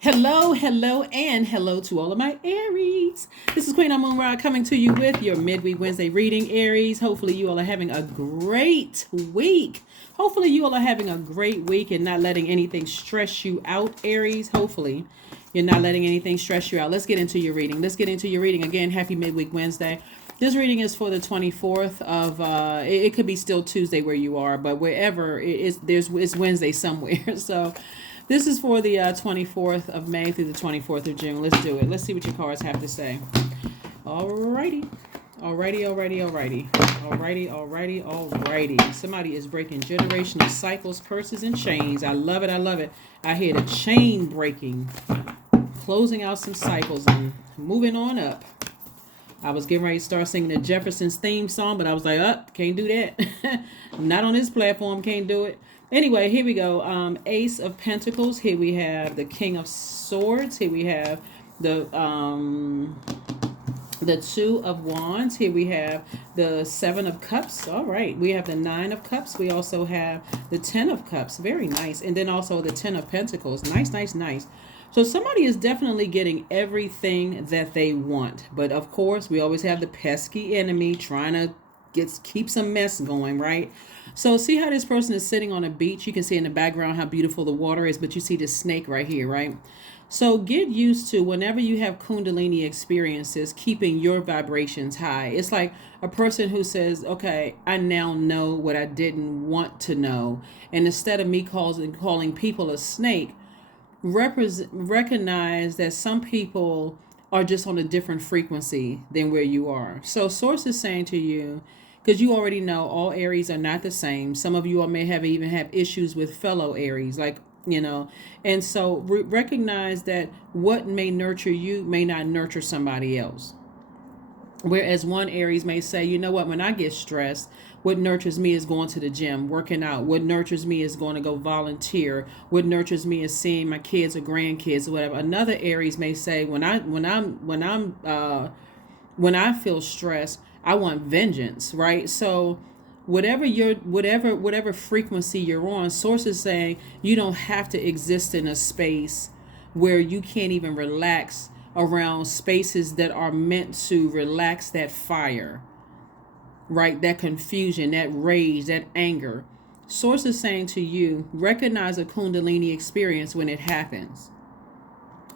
Hello, hello, and hello to all of my Aries. This is Queen Amun Ra coming to you with your midweek Wednesday reading, Aries. Hopefully, you all are having a great week. Hopefully, you all are having a great week and not letting anything stress you out, Aries. Hopefully, you're not letting anything stress you out. Let's get into your reading. Again, happy midweek Wednesday. This reading is for the 24th of, it could be still Tuesday where you are, but wherever it is, it's Wednesday somewhere. So, this is for the 24th of May through the 24th of June. Let's do it. Let's see what your cards have to say. Alrighty. Alrighty. Somebody is breaking generational cycles, curses, and chains. I love it. I hear the chain breaking, closing out some cycles and moving on up. I was getting ready to start singing the Jeffersons theme song, but I was like, can't do that. Not on this platform, can't do it. Anyway, here we go. Ace of Pentacles. Here we have the King of Swords. Here we have the Two of Wands. Here we have the Seven of Cups. All right. We have the Nine of Cups. We also have the Ten of Cups. Very nice. And then also the Ten of Pentacles. Nice. So somebody is definitely getting everything that they want. But of course, we always have the pesky enemy trying to keep some mess going, right? So see how this person is sitting on a beach. You can see in the background how beautiful the water is, but you see the snake right here, right? So get used to whenever you have Kundalini experiences, keeping your vibrations high. It's like a person who says, okay, I now know what I didn't want to know. And instead of me calling people a snake, recognize that some people are just on a different frequency than where you are. So source is saying to you, because you already know all Aries are not the same. Some of you all may even have issues with fellow Aries, and so recognize that what may nurture you may not nurture somebody else. Whereas one Aries may say, you know what, when I get stressed, what nurtures me is going to the gym, working out. What nurtures me is going to go volunteer. What nurtures me is seeing my kids or grandkids or whatever. Another Aries may say, when I feel stressed, I want vengeance, right? So whatever frequency you're on, source is saying you don't have to exist in a space where you can't even relax around spaces that are meant to relax that fire, right? That confusion, that rage, that anger. Source is saying to you, recognize a Kundalini experience when it happens,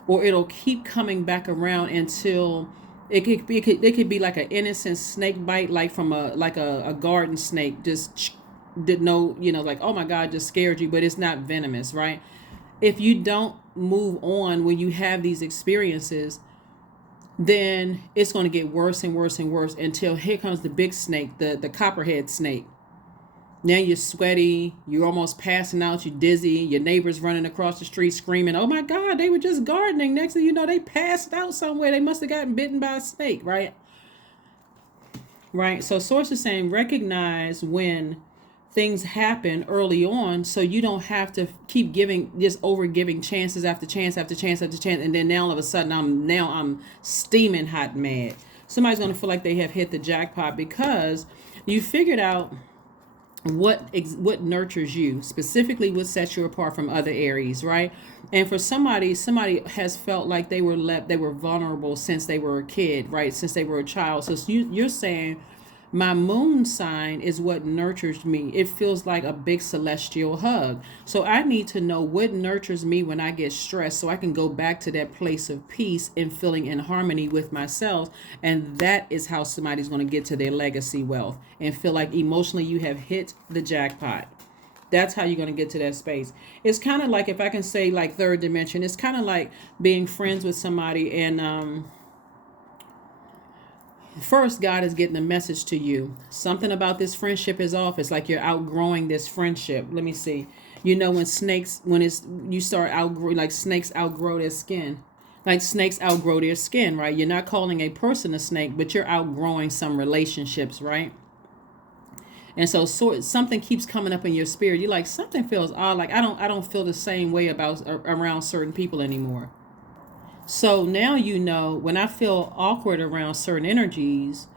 or it'll keep coming back around until it could be like an innocent snake bite, like from a garden snake, just didn't know, like, oh my God, just scared you, but it's not venomous, right? If you don't move on when you have these experiences, then it's going to get worse and worse and worse until here comes the big snake, the copperhead snake. Now you're sweaty, you're almost passing out, you're dizzy, your neighbors running across the street screaming, oh my God, they were just gardening. Next thing you know, they passed out somewhere. They must have gotten bitten by a snake, right? Right. So source is saying recognize when things happen early on, so you don't have to keep giving chances after chance after chance after chance, and then now all of a sudden I'm steaming hot mad. Somebody's going to feel like they have hit the jackpot because you figured out what nurtures you, specifically what sets you apart from other Aries, right? And for somebody has felt like they were vulnerable since they were a kid, right? Since they were a child. So you're saying my moon sign is what nurtures me. It feels like a big celestial hug. So I need to know what nurtures me when I get stressed so I can go back to that place of peace and feeling in harmony with myself. And that is how somebody's going to get to their legacy wealth and feel like emotionally you have hit the jackpot. That's how you're going to get to that space. It's kind of like, if I can say, like third dimension, it's kind of like being friends with somebody and first, God is getting a message to you. Something about this friendship is off. It's like you're outgrowing this friendship. Let me see. You start outgrowing, like snakes outgrow their skin. Like snakes outgrow their skin, right? You're not calling a person a snake, but you're outgrowing some relationships, right? And so something keeps coming up in your spirit. You're like, something feels odd. Like I don't feel the same way around certain people anymore. So now when I feel awkward around certain energies,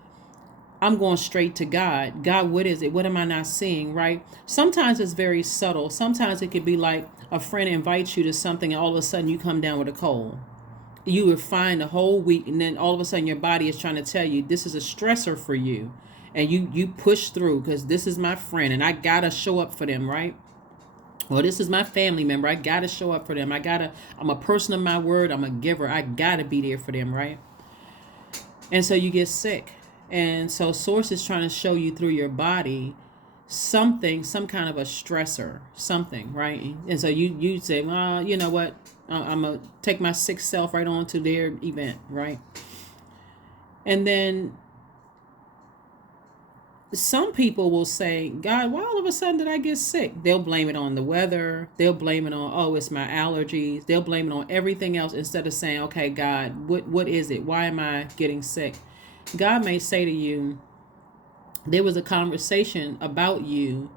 I'm going straight to God. God, what is it? What am I not seeing? Right? Sometimes it's very subtle. Sometimes it could be like a friend invites you to something and all of a sudden you come down with a cold. You were fine the whole week, and then all of a sudden your body is trying to tell you this is a stressor for you, and you push through because this is my friend and I gotta show up for them, right? Or this is my family member, I gotta show up for them. I'm a person of my word, I'm a giver, I gotta be there for them, right? And so you get sick. And so source is trying to show you through your body something, some kind of a stressor, something, right? And so you say, well, you know what? I'm gonna take my sick self right on to their event, right? And then some people will say, God, why all of a sudden did I get sick? They'll blame it on the weather. They'll blame it on, oh, it's my allergies. They'll blame it on everything else instead of saying, okay, God, what is it? Why am I getting sick? God may say to you, there was a conversation about you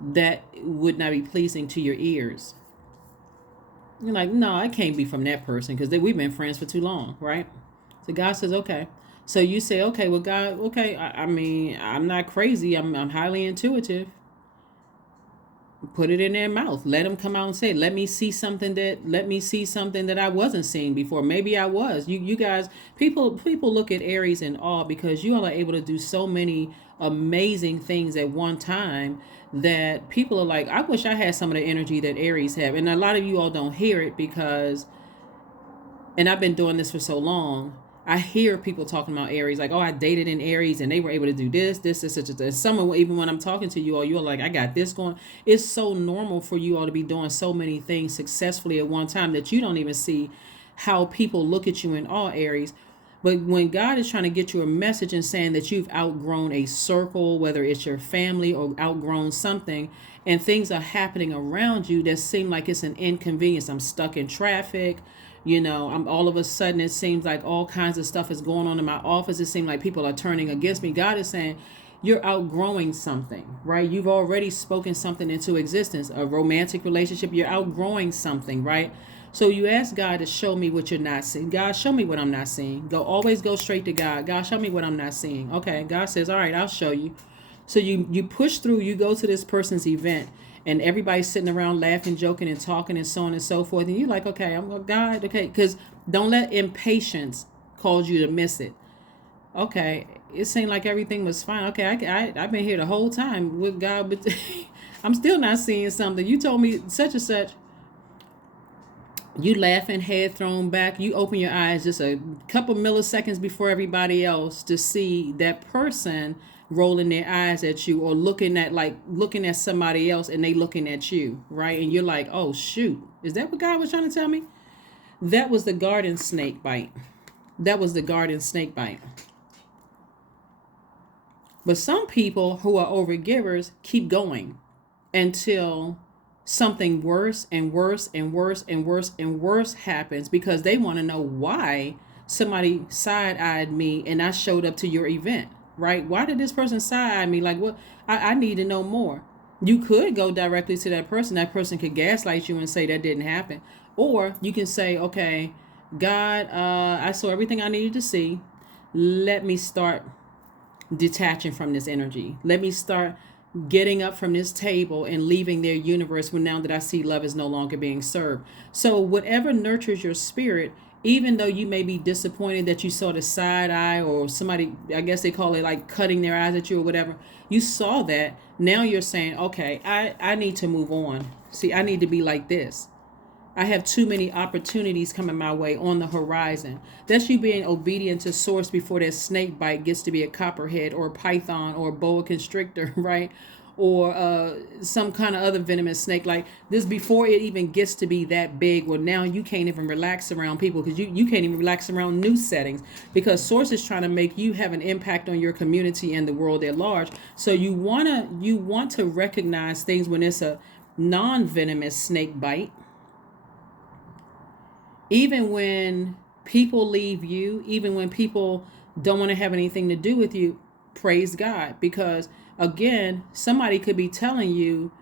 that would not be pleasing to your ears. You're like, no, I can't be from that person because we've been friends for too long, right? So God says, okay. So you say, okay, well, God, okay, I mean, I'm not crazy. I'm highly intuitive. Put it in their mouth. Let them come out and say, let me see something that I wasn't seeing before. Maybe I was. You guys, people look at Aries in awe because you all are able to do so many amazing things at one time that people are like, I wish I had some of the energy that Aries have. And a lot of you all don't hear it because, and I've been doing this for so long, I hear people talking about Aries, like, oh, I dated in Aries and they were able to do this. And some, even when I'm talking to you all, you're like, I got this going. It's so normal for you all to be doing so many things successfully at one time that you don't even see how people look at you in all Aries. But when God is trying to get you a message and saying that you've outgrown a circle, whether it's your family or outgrown something, and things are happening around you that seem like it's an inconvenience. I'm stuck in traffic. I'm all of a sudden it seems like all kinds of stuff is going on in my office. It seems like people are turning against me. God is saying you're outgrowing something, right? You've already spoken something into existence, a romantic relationship. You're outgrowing something, right? So you ask God to show me what you're not seeing. God, show me what I'm not seeing. Always go straight to God. God, show me what I'm not seeing. Okay, God says, all right, I'll show you. So you push through, you go to this person's event, and everybody's sitting around laughing, joking, and talking, and so on and so forth. And you're like, okay, I'm going, God, okay, because don't let impatience cause you to miss it. Okay, it seemed like everything was fine. Okay, I've been here the whole time with God, but I'm still not seeing something. You told me such and such. You laughing, head thrown back. You open your eyes just a couple milliseconds before everybody else to see that person rolling their eyes at you or looking at somebody else and they looking at you, right? And you're like, oh shoot, is that what God was trying to tell me? That was the garden snake bite. But some people who are overgivers keep going until something worse and worse and worse and worse and worse happens because they want to know why somebody side-eyed me and I showed up to your event, right? Why did this person side-eye me? Like, what? I need to know more. You could go directly to that person. That person could gaslight you and say that didn't happen. Or you can say, okay, God, I saw everything I needed to see. Let me start detaching from this energy. Let me start getting up from this table and leaving their universe when now that I see love is no longer being served. So whatever nurtures your spirit, even though you may be disappointed that you saw the side eye or somebody, I guess they call it like cutting their eyes at you or whatever, you saw that. Now you're saying, okay, I need to move on. See, I need to be like this. I have too many opportunities coming my way on the horizon. That's you being obedient to source before that snake bite gets to be a copperhead or a python or a boa constrictor, right? Or some kind of other venomous snake like this before it even gets to be that big. Well, now you can't even relax around people because you can't even relax around new settings because source is trying to make you have an impact on your community and the world at large. So you want to recognize things when it's a non-venomous snake bite. Even when people leave you, even when people don't want to have anything to do with you, praise God. Because again, somebody could be telling you,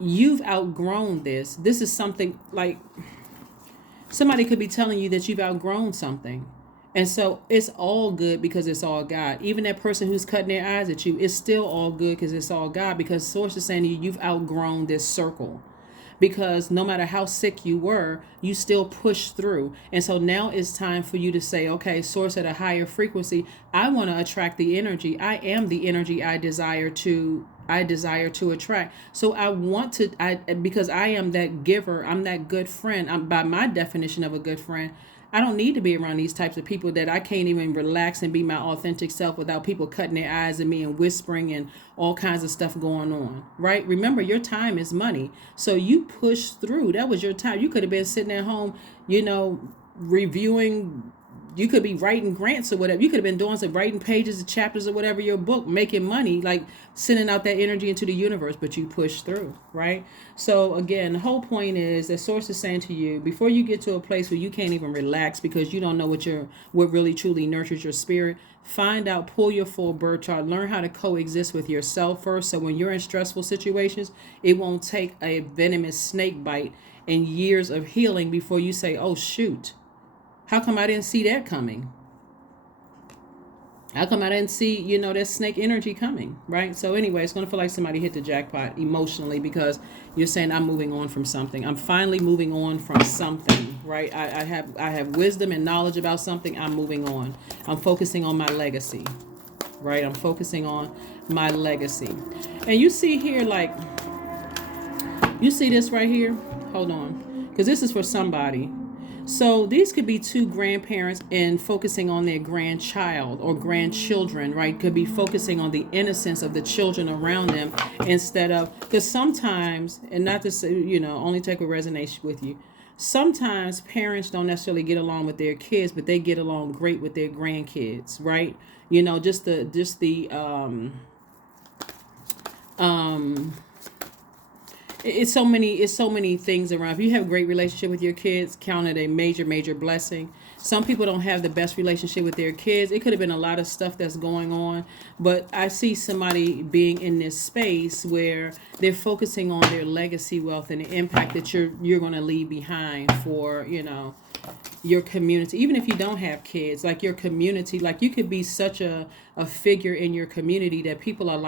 you've outgrown this. This is something like, somebody could be telling you that you've outgrown something. And so it's all good because it's all God. Even that person who's cutting their eyes at you, it's still all good because it's all God. Because Source is saying to you, you've outgrown this circle. Because no matter how sick you were, you still push through. And so now it's time for you to say, okay, Source, at a higher frequency, I want to attract the energy. I am the energy I desire to attract. So I want to, because I am that giver, I'm that good friend. I'm, by my definition of a good friend, I don't need to be around these types of people that I can't even relax and be my authentic self without people cutting their eyes at me and whispering and all kinds of stuff going on, right? Remember, your time is money. So you push through. That was your time. You could have been sitting at home, reviewing. You could be writing grants or whatever. You could have been doing some writing pages and chapters or whatever, your book, making money, like sending out that energy into the universe, but you push through, right? So again, the whole point is that Source is saying to you, before you get to a place where you can't even relax because you don't know what really truly nurtures your spirit, find out, pull your full birth chart, learn how to coexist with yourself first. So when you're in stressful situations, it won't take a venomous snake bite and years of healing before you say, oh shoot, how come I didn't see that coming? How come I didn't see, that snake energy coming, right? So anyway, it's going to feel like somebody hit the jackpot emotionally because you're saying I'm moving on from something. I'm finally moving on from something, right? I have wisdom and knowledge about something. I'm moving on. I'm focusing on my legacy, right? I'm focusing on my legacy. And you see here, you see this right here? Hold on. Because this is for somebody. So these could be two grandparents and focusing on their grandchild or grandchildren, right? Could be focusing on the innocence of the children around them instead of, because sometimes, and not to say, only take what resonates with you. Sometimes parents don't necessarily get along with their kids, but they get along great with their grandkids, right? It's so many things around. If you have a great relationship with your kids, count it a major blessing. Some people don't have the best relationship with their kids. It could have been a lot of stuff that's going on, but I see somebody being in this space where they're focusing on their legacy wealth and the impact that you're going to leave behind for, your community. Even if you don't have kids, like your community, like you could be such a figure in your community that people are like,